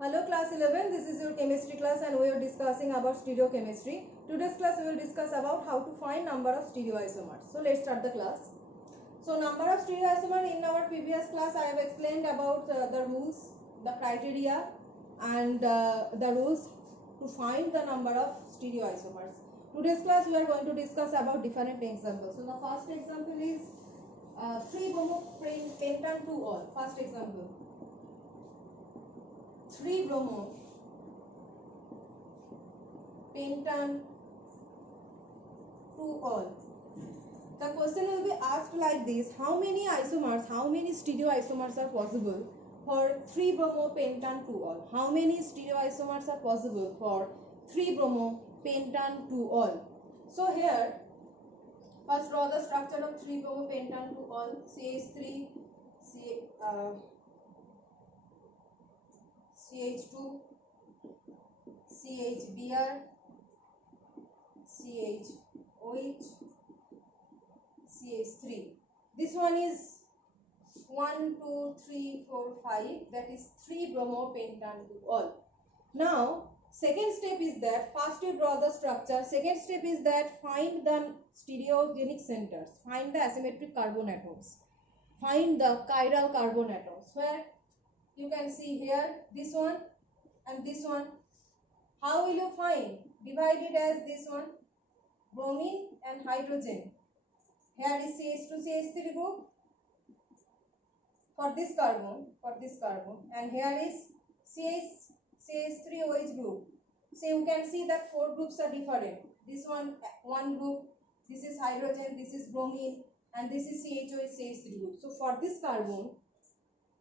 Hello class 11, this is your chemistry class and we are discussing about stereochemistry. Today's class we will discuss about how to find number of stereoisomers. So let's start the class. So number of stereoisomers, in our previous class I have explained about the rules, the criteria and the rules to find the number of stereoisomers. Today's class we are going to discuss about different examples. So the first example is 3-bromo-pentan 2-ol. First example. 3-bromo-pentan 2-ol. The question will be asked like this: how many stereoisomers are possible for 3-bromo-pentan 2-ol? How many stereoisomers are possible for 3-bromo-pentan 2-ol? So here, first draw the structure of 3-bromo-pentan 2-ol. CH3, CH2, CHBr, CHOH, CH3. This one is 1, 2, 3, 4, 5. That is 3-bromo-pentan 2-ol. Now, second step is that first you draw the structure. Second step is that find the stereogenic centers. Find the asymmetric carbon atoms. Find the chiral carbon atoms. Where you can see here this one and this one. How will you find? Divide it as this one, bromine and hydrogen. Here is CH2 CH3 group for this carbon, and here is CH3OH group. So you can see that four groups are different. This one group, this is hydrogen, this is bromine, and this is CHOH CH3 group. So for this carbon,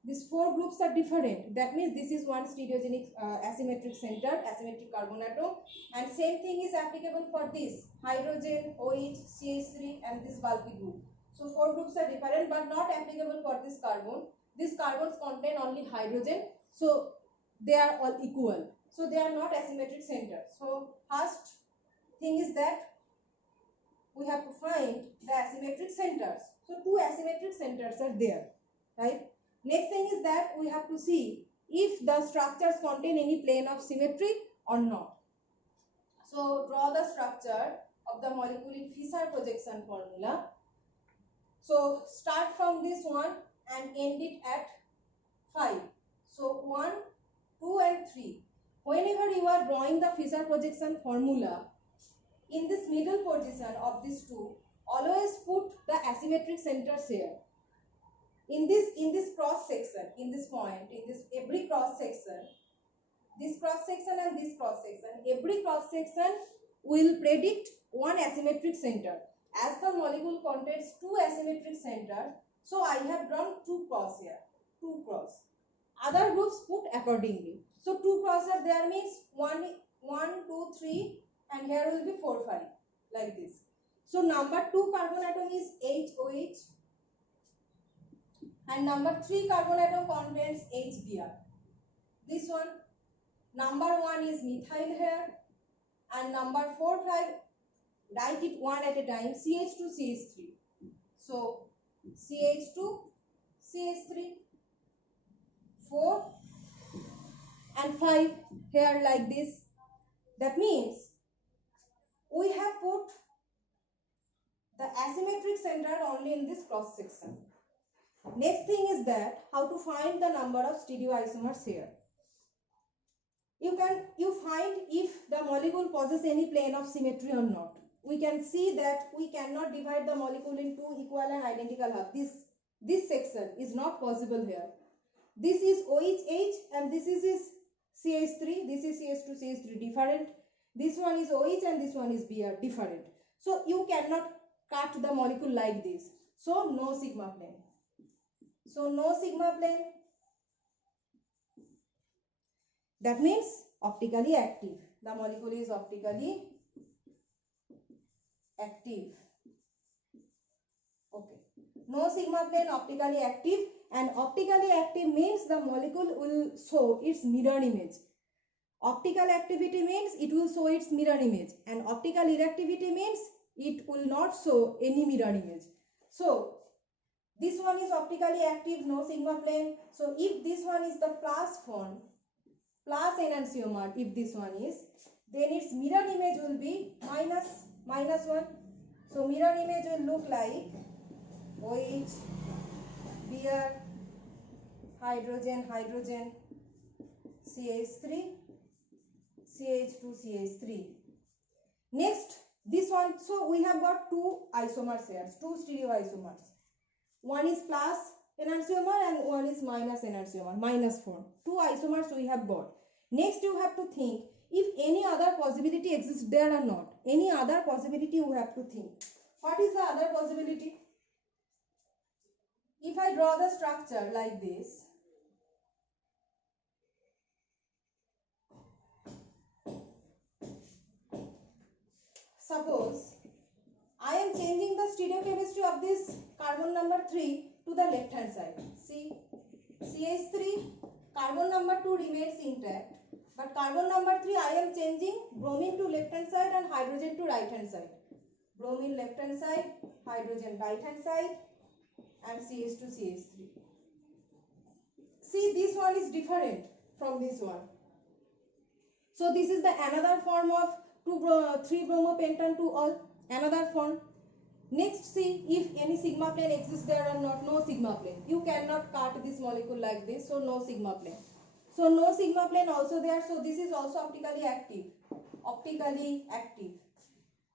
these four groups are different. That means this is one stereogenic asymmetric center, asymmetric carbon atom, and same thing is applicable for this hydrogen, OH, CH3, and this bulky group. So four groups are different but not applicable for this carbon. These carbons contain only hydrogen, so they are all equal. So they are not asymmetric centers. So first thing is that we have to find the asymmetric centers. So two asymmetric centers are there, right? Next thing is that we have to see if the structures contain any plane of symmetry or not. So draw the structure of the molecule in Fischer projection formula. So start from this one and end it at 5. So 1, 2 and 3. Whenever you are drawing the Fischer projection formula, in this middle position of these two, always put the asymmetric centers here. In this cross section, in this point, in this every cross section, this cross section and this cross section, every cross section will predict one asymmetric center. As the molecule contains two asymmetric centers, so I have drawn 2 cross here, 2 cross. Other groups put accordingly. So 2 cross are there means 1, 2, 3, and here will be 4, 5 like this. So number 2 carbon atom is HOH. And number 3 carbon atom contains HBr. This one, number 1 is methyl here, and number 4, 5, write it one at a time, CH2, CH3. So CH2, CH3, 4 and 5 here like this. That means we have put the asymmetric center only in this cross section. Next thing is that how to find the number of stereoisomers here. You find if the molecule possesses any plane of symmetry or not. We can see that we cannot divide the molecule in two equal and identical halves. This section is not possible here. This is OH and this is CH3. This is CH2 CH3 different. This one is OH and this one is Br different. So you cannot cut the molecule like this. So no sigma plane. So no sigma plane. That means optically active. The molecule is optically active. Okay. No sigma plane, optically active, and optically active means the molecule will show its mirror image. Optical activity means it will show its mirror image, and optical irreactivity means it will not show any mirror image. So this one is optically active, no sigma plane. So if this one is the plus bond, plus enantiomer, if this one is, then its mirror image will be minus 1. So mirror image will look like OH, Br, hydrogen, hydrogen, CH3, CH2, CH3. Next, this one, so we have got two isomers here, two stereoisomers. One is plus enantiomer and one is minus enantiomer, minus form. Two isomers we have got. Next, you have to think if any other possibility exists there or not. Any other possibility you have to think. What is the other possibility? If I draw the structure like this, suppose I am changing the stereochemistry of this carbon number 3 to the left hand side. See, CH3, carbon number 2 remains intact, but carbon number 3 I am changing bromine to left hand side and hydrogen to right hand side. Bromine left hand side, hydrogen right hand side, and CH2, CH3. See, this one is different from this one. So this is the another form of 3-bromopentan to all, another form. Next, see if any sigma plane exists there or not. No sigma plane. You cannot cut this molecule like this, so no sigma plane. So no sigma plane also there, so this is also optically active. Optically active.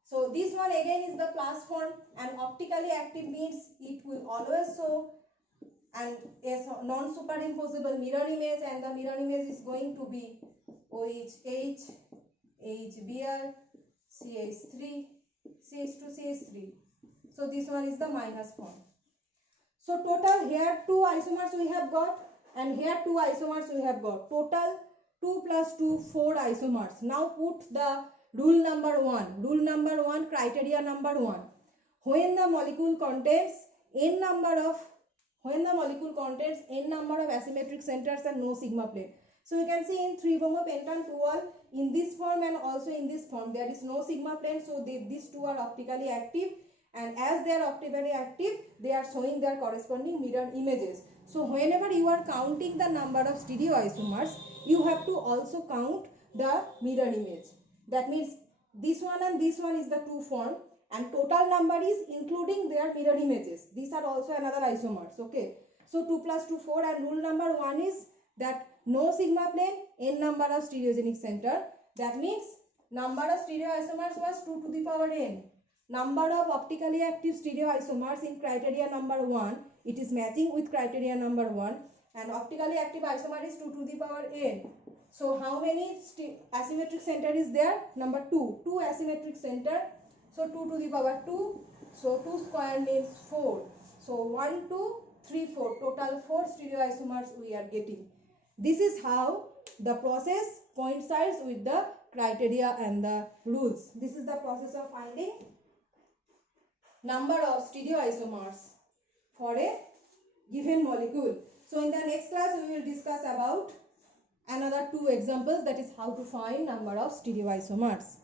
So this one again is the plus form, and optically active means it will always show and a non-superimposable mirror image, and the mirror image is going to be OH, HBr, CH3, CH2, CH3. So this one is the minus form. So total here 2 isomers we have got, and here 2 isomers we have got. Total 2 plus 2, 4 isomers. Now put the rule number 1. Rule number 1, criteria number 1. When the molecule contains n number of asymmetric centers and no sigma plane. So you can see in 3-bromopentan 2-ol, in this form and also in this form, there is no sigma plane, so these two are optically active, and as they are optically active, they are showing their corresponding mirror images. So whenever you are counting the number of stereoisomers, you have to also count the mirror image. That means this one and this one is the true form, and total number is including their mirror images. These are also another isomers, okay. So 2 plus 2, 4, and rule number 1 is that no sigma plane, n number of stereogenic center. That means number of stereoisomers was 2 to the power n. Number of optically active stereoisomers in criteria number 1, it is matching with criteria number 1, and optically active isomer is 2 to the power n. So how many asymmetric center is there? Number 2. 2 asymmetric center. So 2 to the power 2. So 2 square means 4. So 1, 2, 3, 4. Total 4 stereoisomers we are getting. This is how the process coincides with the criteria and the rules. This is the process of finding number of stereoisomers for a given molecule. So in the next class we will discuss about another 2 examples, that is how to find number of stereoisomers.